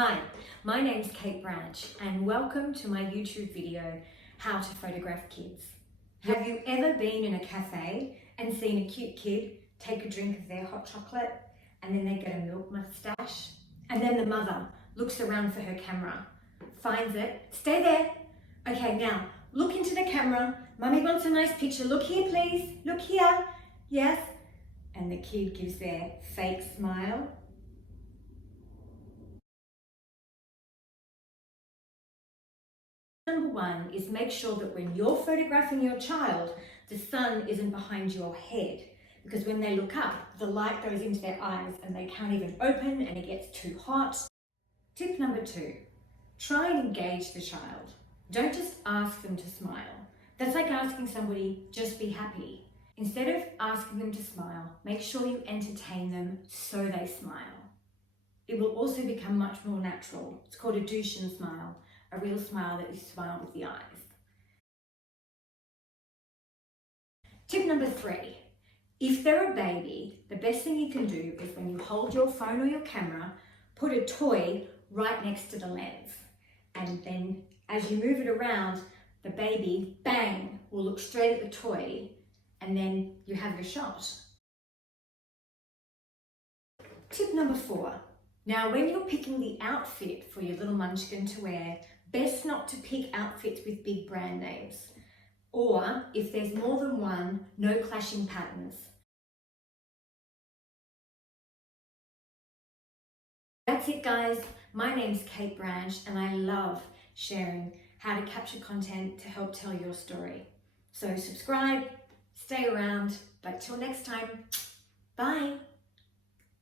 Hi, my name's Kate Branch and welcome to my YouTube video, How to Photograph Kids. Have you ever been in a cafe and seen a cute kid take a drink of their hot chocolate and then they get a milk mustache? And then the mother looks around for her camera, finds it, stay there. Okay, now look into the camera. Mummy wants a nice picture. Look here, please. Look here. Yes. And the kid gives their fake smile. Number one is make sure that when you're photographing your child, the sun isn't behind your head, because when they look up, the light goes into their eyes and they can't even open and it gets too hot. Tip number two, try and engage the child. Don't just ask them to smile. That's like asking somebody, just be happy. Instead of asking them to smile, make sure you entertain them so they smile. It will also become much more natural. It's called a Duchenne smile, a real smile that you smile with the eyes. Tip number three, if they're a baby, the best thing you can do is when you hold your phone or your camera, put a toy right next to the lens. And then as you move it around, the baby, bang, will look straight at the toy and then you have your shot. Tip number four, now when you're picking the outfit for your little munchkin to wear, best not to pick outfits with big brand names. Or if there's more than one, no clashing patterns. That's it guys, my name's Kate Branch and I love sharing how to capture content to help tell your story. So subscribe, stay around, but till next time, bye.